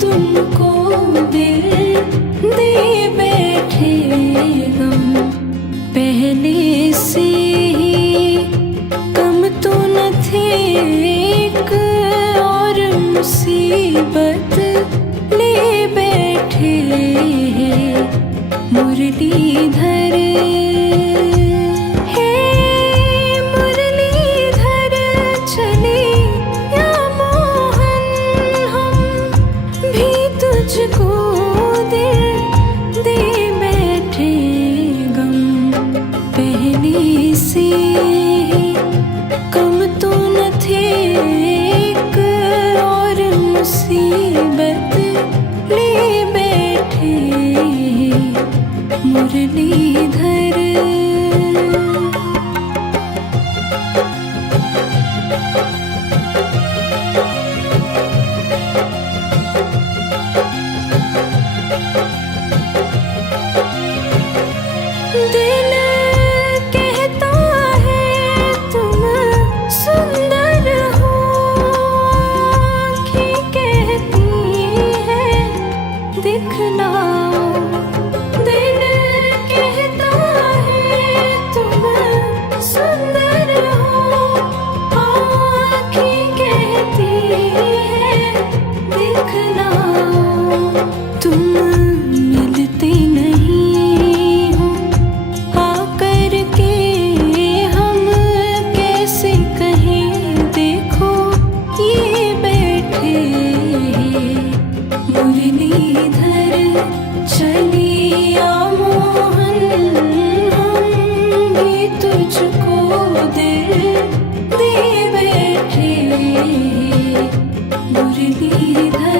तुमको दिल दे बैठे गम पहले से ही कम तो न थे एक और मुसीबत ले बैठे मुरलीधर हे मुरलीधर चले या मोहन हम भी तुझको दिल दे बैठे गम पहले से कम तो न थे एक और मुसीबत ले बैठे मुरलीधर। दिल कहता है तुम सुंदर हो, आँखें कहती हैं दिखलाओ। दिल कहता है तुम सुंदर हो, आँखें कहती हैं दिखलाओ। तुम मिलते नहीं हो आकर के हम कैसे कहें देखो ये बैठे मुरलीधर चलिया मोहन हम भी तुझको दिल दे बैठे मुरलीधर।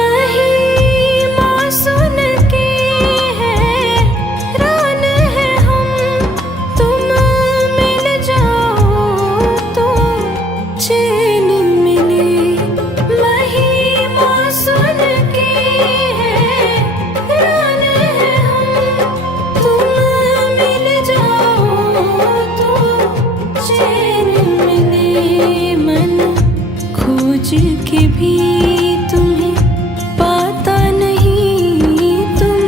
महिमा सुन के हैरान है हम, तुम मिल जाओ तो चैन मिले। महिमा सुन के हैरान है हम, तुम मिल जाओ तो चैन मिले। मन खोज के भी तुम्हें पाता नहीं, तुम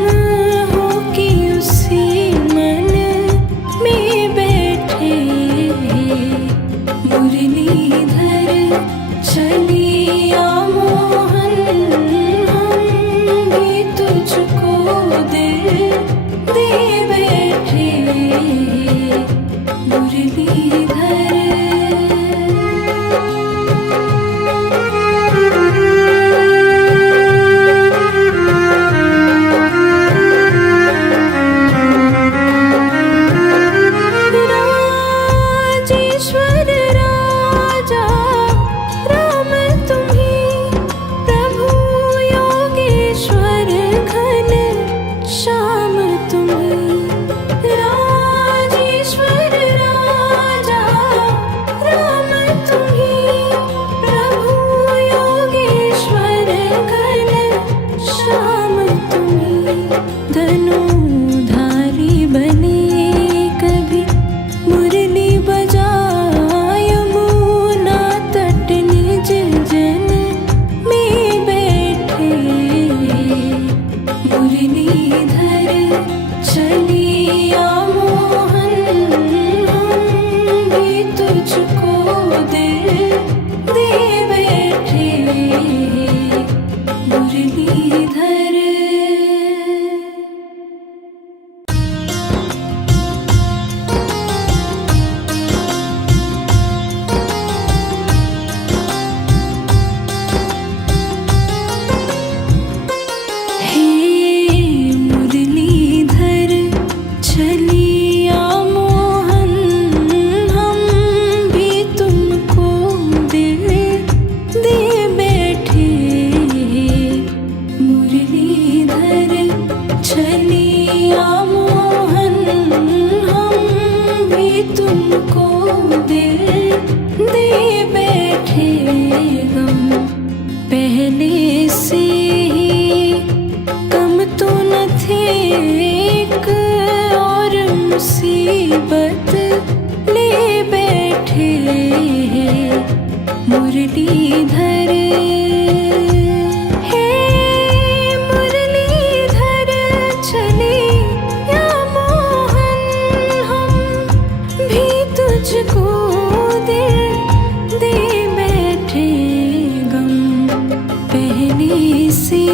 हो कि उसी मन में बैठे मुरलीधर चलिया मोहन हम भी तुझको दिल दे बैठे मुरलीधर। राजेश्वर राजा राम तुम्हीं, प्रभु योगेश्वर घन श्याम तुम्हीं। राजेश्वर राजा राम तुम्हीं, प्रभु योगेश्वर घन श्याम तुम्हीं। धनुधारी बने कभी मुरली बजाय यमुना तट निज जन में बैठे मुरलीधर चलिया मोहन हम भी तुझको दिल दे बैठे मुरलीधर। हे मुरलीधर चलिया मोहन हम भी तुमको दिल दे बैठे मुरलीधर चलिया मोहन हम भी तुमको दिल दे बैठे गम पहले से ही कम तो मुरली से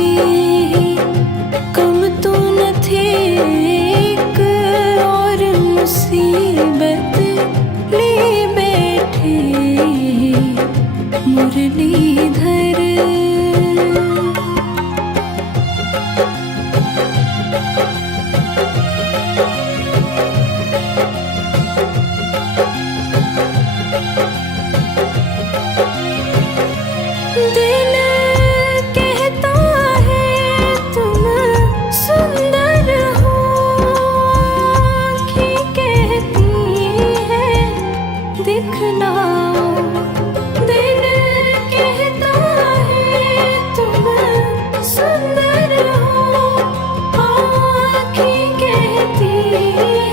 कम तो न थे, एक और मुसीबत ले बैठे मुरलीधर। दिल कहता है तुम सुंदर हो, आँखें कहती है दिखलाओ। दिल कहता है तुम सुंदर हो, आँखें कहती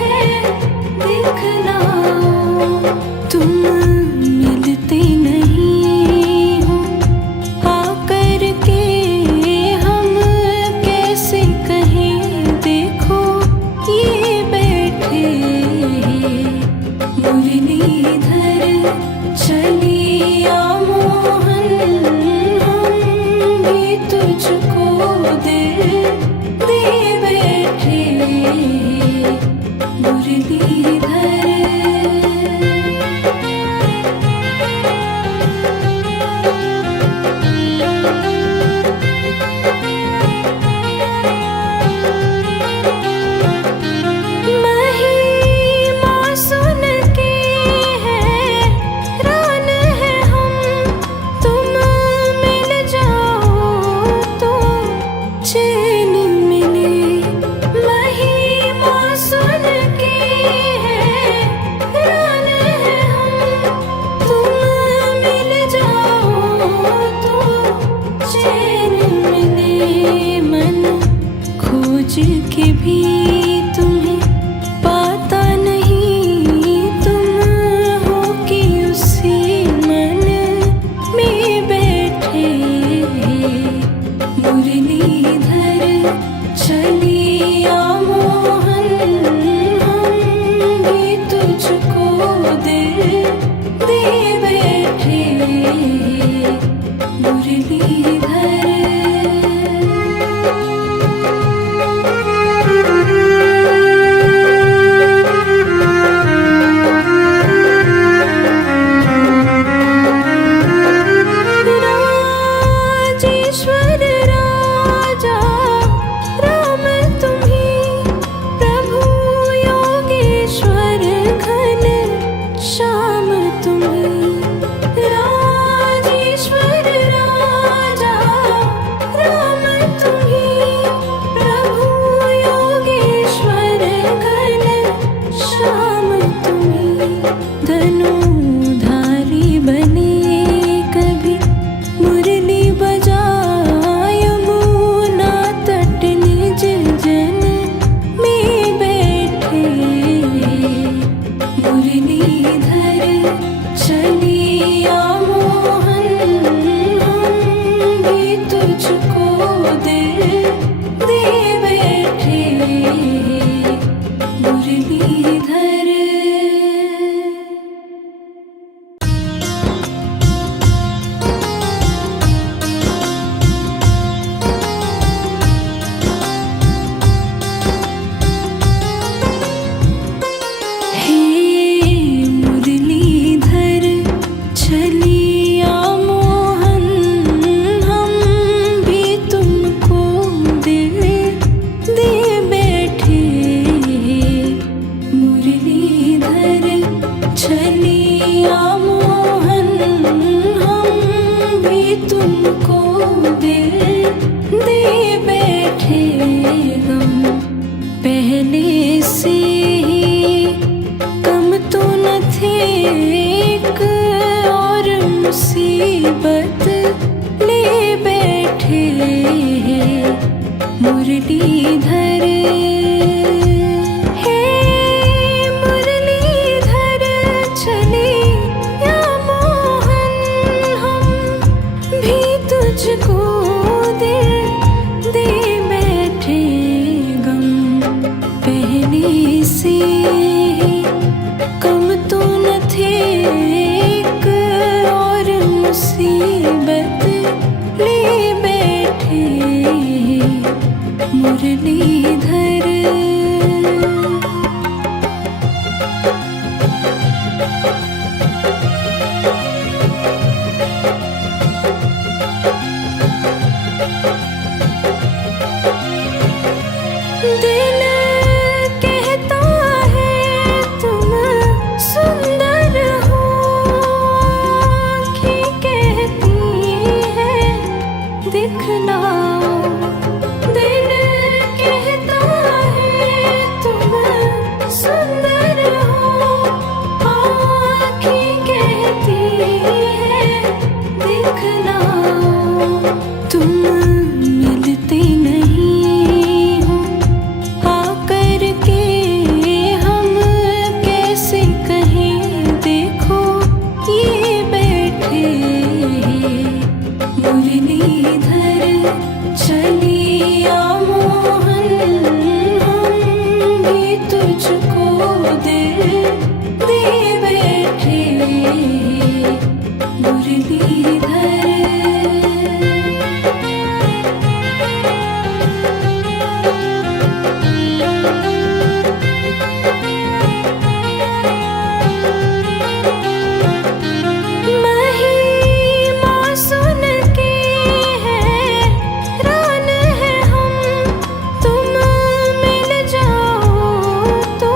है दिखलाओ। तुम मिलते नहीं हो आकर के, हम कैसे कहें देखो ये बैठे मुरलीधर। चलिया मोहन हम भी तुझको दिल दे बैठे मुरलीधर। महिमा सुन के हैरान है हम, तुम मिल जाओ तो चैन मिले। महिमा सुन के हैरान है हम, तुम मिल जाओ तो चैन मिले। मन खोज के भी तुम्हें पाता नहीं, तुम हो कि उसी मन में बैठे मुरलीधर। चलिया मोहन हम भी तुझको दिल दे बैठे मुरलीधर। राजेश्वर राजा राम तुम्हीं, प्रभु योगेश्वर घन श्याम तुम्हीं। राजेश्वर राजा राम तुम्हीं, प्रभु योगेश्वर घन श्याम तुम्हीं। धनुधारी बने कभी मुरली बजाए दिखलाओ। दिल कहता है तुम सुंदर हो, आँखें कहती है दिखलाओ। तुम मिलते नहीं हो आकर के, हम कैसे कहें देखो ये बैठे। मुरलीधर चलिया मोहन, हम भी तुझको दिल दे बैठे। मुरलीधर महिमा सुन के हैरान है हम, तुम मिल जाओ तो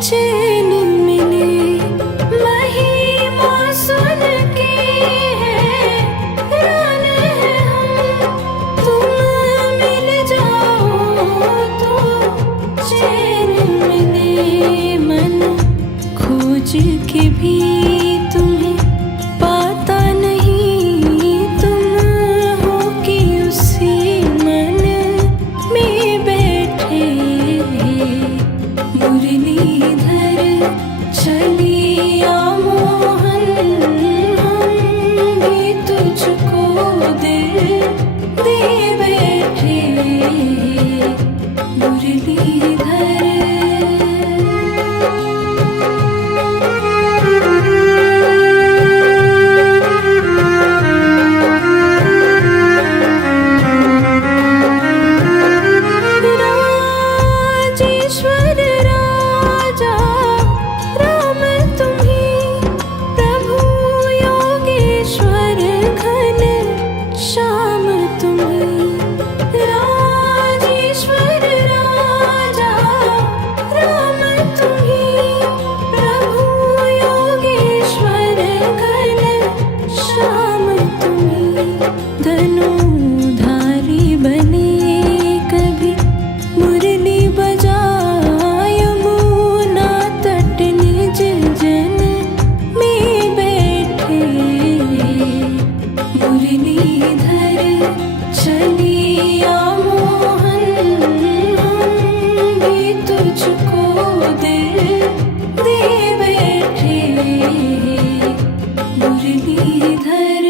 चैन मिले। महिमा सुन के हैरान है हम, तुम मिल जाओ तो चैन मिले। मन खोज के भी तुम्हें पाता नहीं, तुम हो कि उसी मन में बैठे। मुरलीधर चलिया मोहन, हम भी तुझको दिल दे बैठे। मुरलीधर राजेश्वर राजा राम तुम्हीं, प्रभु योगेश्वर घन श्याम तुम्हीं। राजेश्वर राजा राम तुम्हीं, प्रभु योगेश्वर घन श्याम तुम्हीं। धनुधारी बने कभी मुरली बजाय, यमुना तट निज जन में बैठे। मुरलीधर चलिया मोहन, हम भी तुझको दिल दे बैठे। मुरलीधर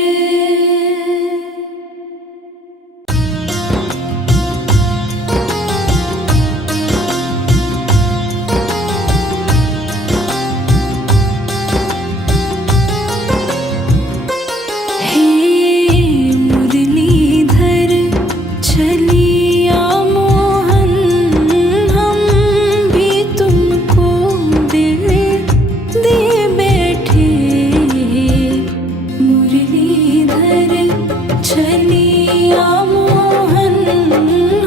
हे मुरलीधर चलिया मोहन, हम भी तुमको दिल दे बैठे। मुरलीधर चलिया मोहन,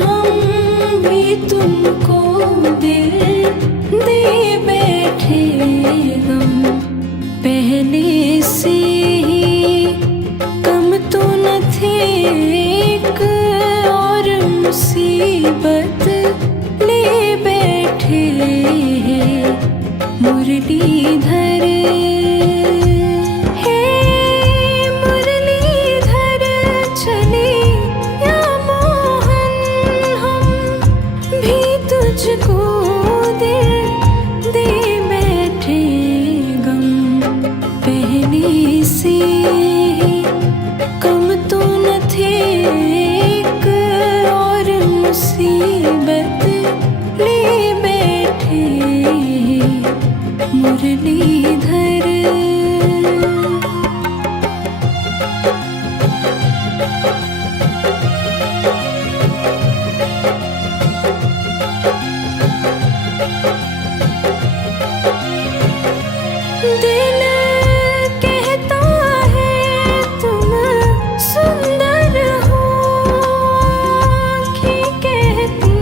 हम भी तुमको दिल दे बैठे। गम पहले से ही कम तो न थे, एक और मुसीबत ले बैठे। मुरलीधर हे मुरलीधर चलिया मोहन, हम भी तुझको दिल दे बैठे। गम पहले से ही कम तो न थे, एक और मुसीबत ले बैठे। मुरलीधर दिल कहता है तुम सुंदर हो, आँखें कहती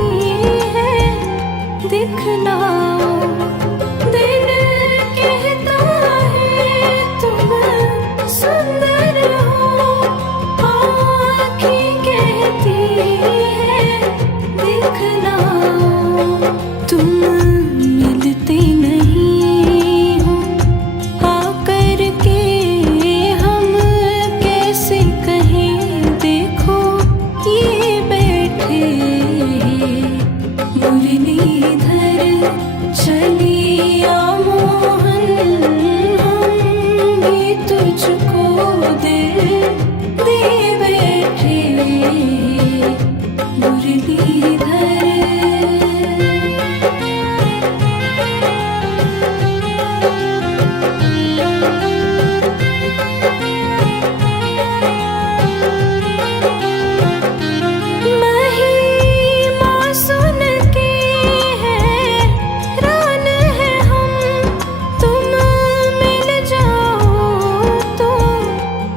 महिमा सुन के हैरान है हम, तुम मिल जाओ तो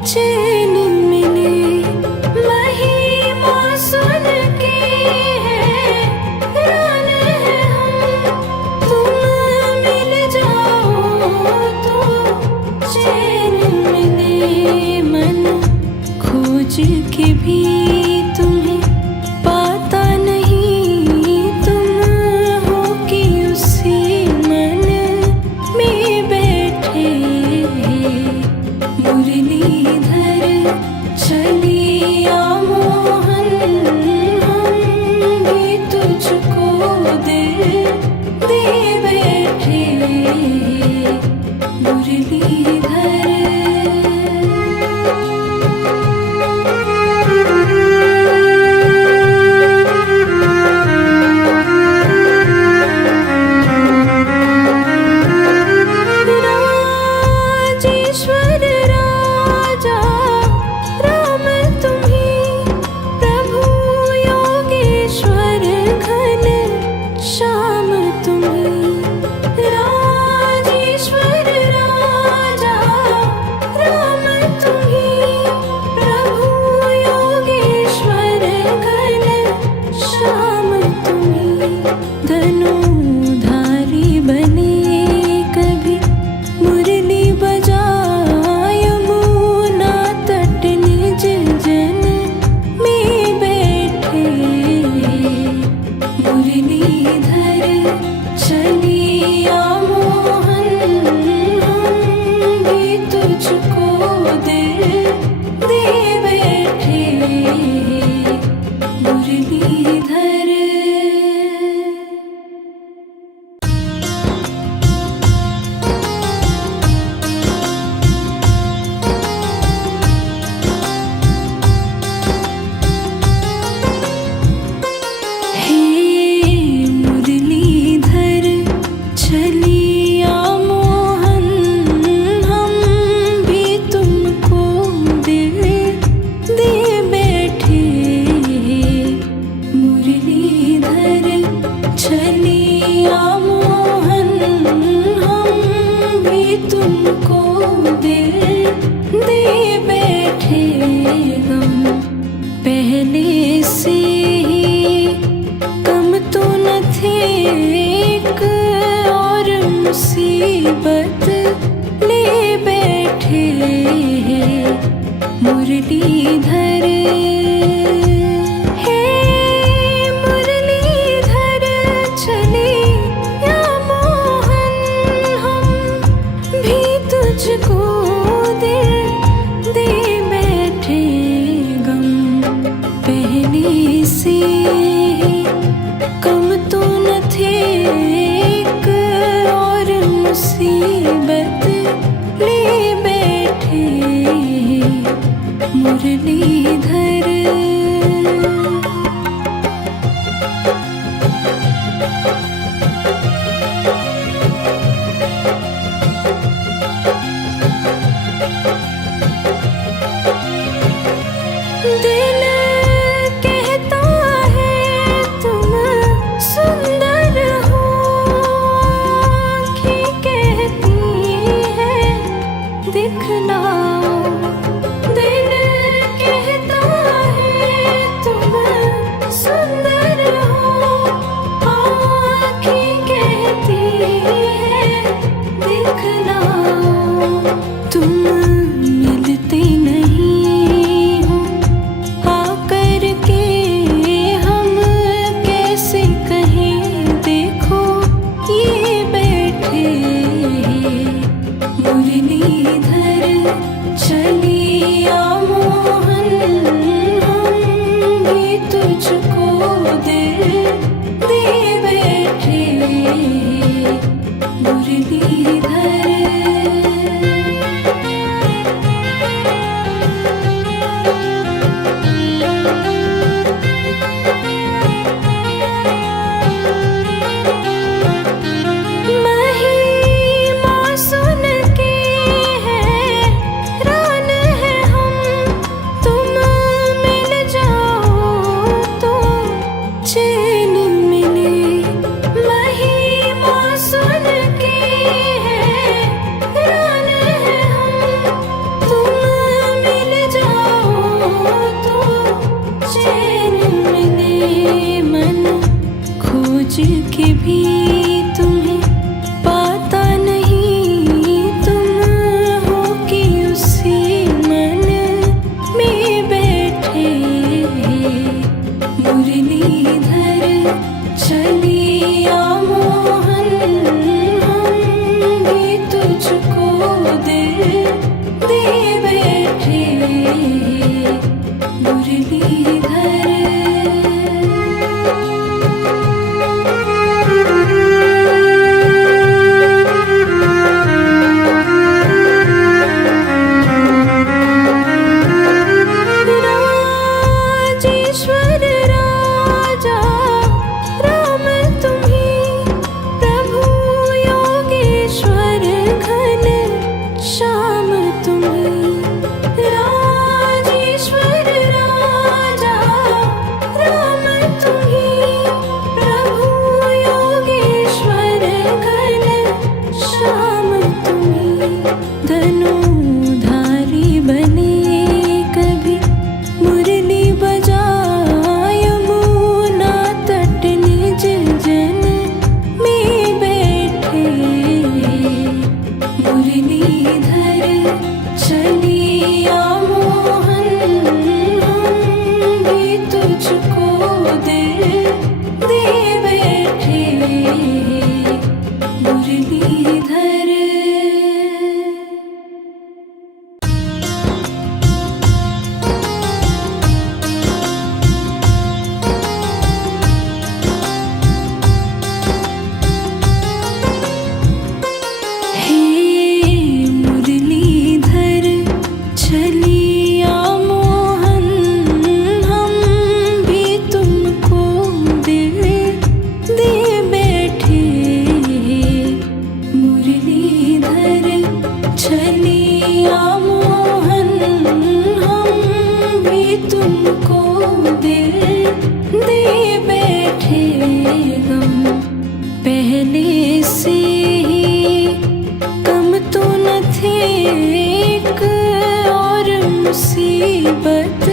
चैन मिले। महिमा सुन के हैरान है हम, तुम मिल जाओ तो चैन मिले। मन खोज के भी तुम्हें पाता नहीं, तुम हो कि उसी मन में बैठे। मुरलीधर छलिया मोहन, हम भी तुझको दिल दे बैठे। मुरलीधर राजेश्वर राजा राम तुम्हीं, प्रभु योगेश्वर घन श्याम तुम्हीं। राजेश्वर राजा राम तुम्हीं, प्रभु योगेश्वर घन श्याम तुम्हीं। धनुधारी बने कभी मुरली बजाय, यमुना तट निज जन में बैठे। मुरलीधर छलिया मोहन, हम भी तुझको दिल दे बैठे। मुरलीधर हे मुरलीधर छलिया मोहन, हम भी तुमको दिल दे बैठे। मुरलीधर छलिया मोहन, हम भी तुमको दिल दे बैठे। हम पहले से ही कम तो न थे, एक और मुसीबत ले बैठे। मुरलीधर हे मुरलीधर छलिया मोहन, हम भी तुझको दिल दे बैठे। गम पहले से कम तो न थे, एक और मुसीबत ले बैठे। मुरलीधर दिल कहता है तुम सुंदर हो, आँखें कहती हैं दिखलाओ। दिल कहता है तुम सुंदर हो, आँखें कहती हैं दिखलाओ। तुम मिलते नहीं हो आकर के, हम कैसे कहें देखो ये बैठे। मुरलीधर छलिया मोहन, हम भी तुझको दिल दे बैठे। मुरलीधर मुरलीधर चलिया मोहन हम भी तुझको दिल दे बैठे मुरलीधर। राजेश्वर राजा राम तुम्हीं, प्रभु योगेश्वर घन श्याम तुम्हीं। राजेश्वर राजा राम तुम्हीं, प्रभु योगेश्वर घन श्याम तुम्हीं। धनुधारी बने कभी मुरली बजाय यमुना तट निज जन में बैठे मुरलीधर चलिया मोहन हम भी तुझको दिल दे बैठे मुरलीधर। हे मुरलीधर चलिया मोहन हम भी तुमको दिल दे बैठे मुरलीधर चलिया मोहन हम भी तुमको दिल दे बैठे। गम पहले से ही कम तो न थे एक और मुसीबत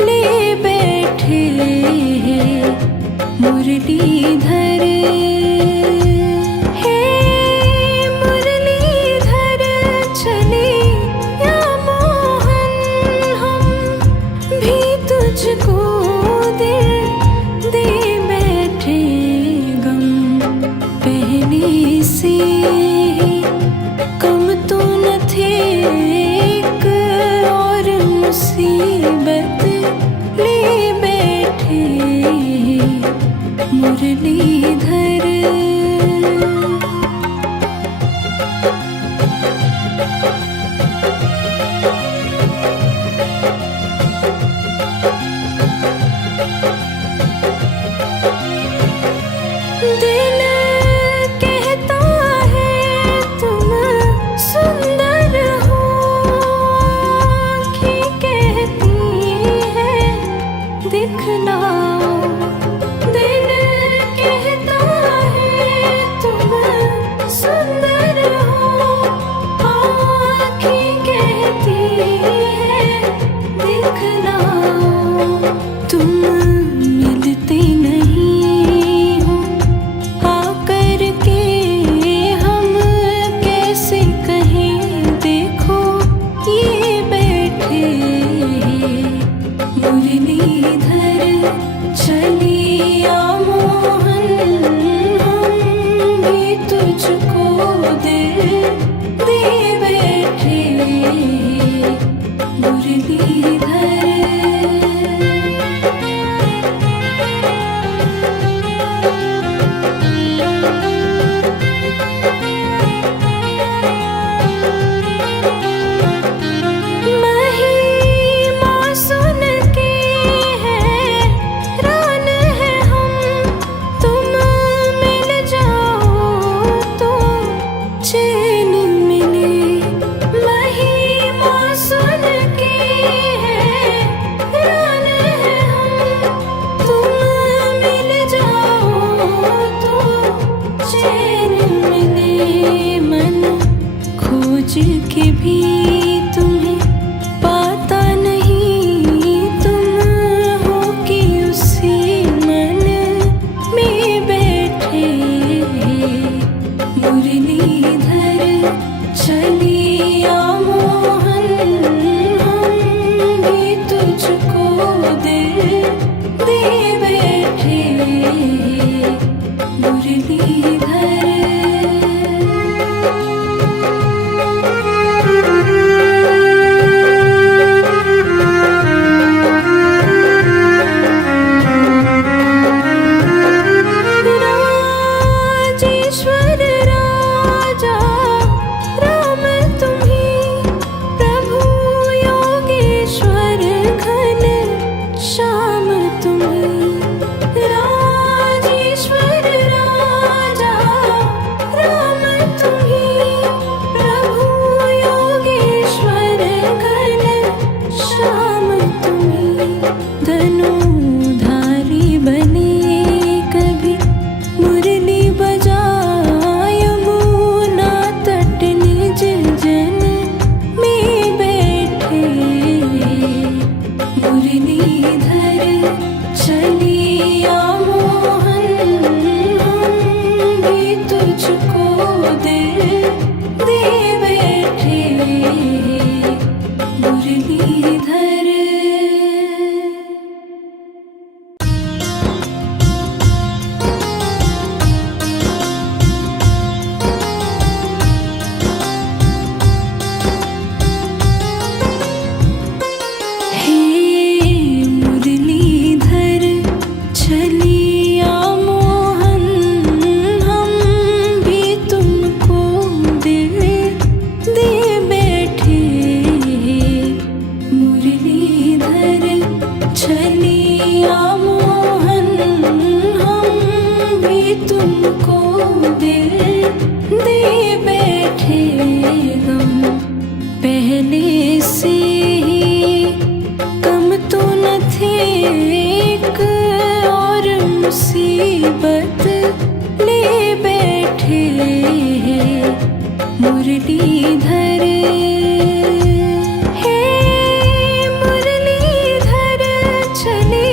ले बैठे मुरलीधर। हे मुरलीधर चलिया मोहन हम भी तुझको दिल दे बैठे। गम पहले से ही कम तो न थे एक और मुसीबत ले बैठे मुरलीधर। दिल कहता है तुम सुंदर हो, आँखें कहती हैं दिखलाओ। दिल कहता है तुम सुंदर हो, आँखें कहती हैं दिखलाओ। तुम मिलते नहीं हो आकर के हम कैसे कहें देखो ये बैठे मुरलीधर चलिया मोहन हम भी तुझको दिल दे बैठे मुरलीधर। महिमा सुन के हैरान है हम, तुम मिल जाओ तो चैन मिले। महिमा सुन के हैरान है हम, तुम मिल जाओ तो चैन मिले। मन खोज के भी तुम्हें पाता नहीं, तुम हो कि उसी मन में बैठे मुरलीधर चलिया मोहन हम भी तुझको दिल दे चलिया मोहन हम भी तुझको दिल दे बैठे मुरलीधर। तुमको दिल दे बैठे हम पहले से ही कम तो न थे एक और मुसीबत ले बैठे मुरलीधर। हे मुरलीधर चले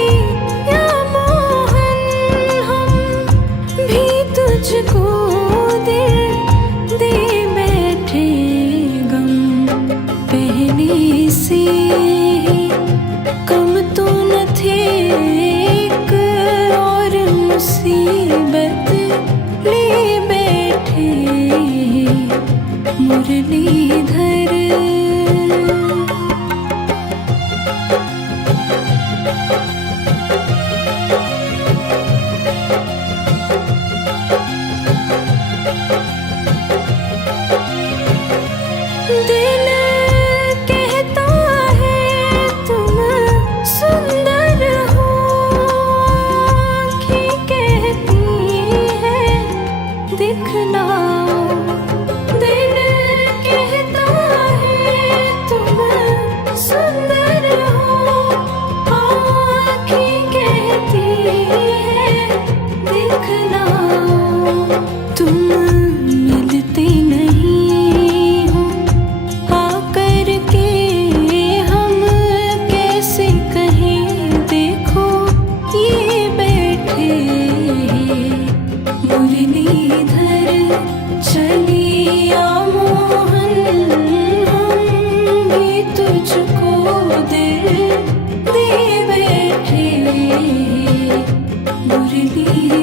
या मोहन हम भी तुझको दिल दे बैठे गम पहले से ही कम तो न थे एक और मुसीबत ले बैठे मुरलीधर। दिल कहता है तुम सुंदर हो, आँखें कहती है दिखलाओ। दिल कहता है तुम सुंदर हो, आँखें कहती है दिखलाओ। तुम मिलते नहीं हो आकर के हम कैसे कहें देखो ये बैठे मुरलीधर। चलिया मोहन हम भी तुझको दिल दे बैठे मुरलीधर।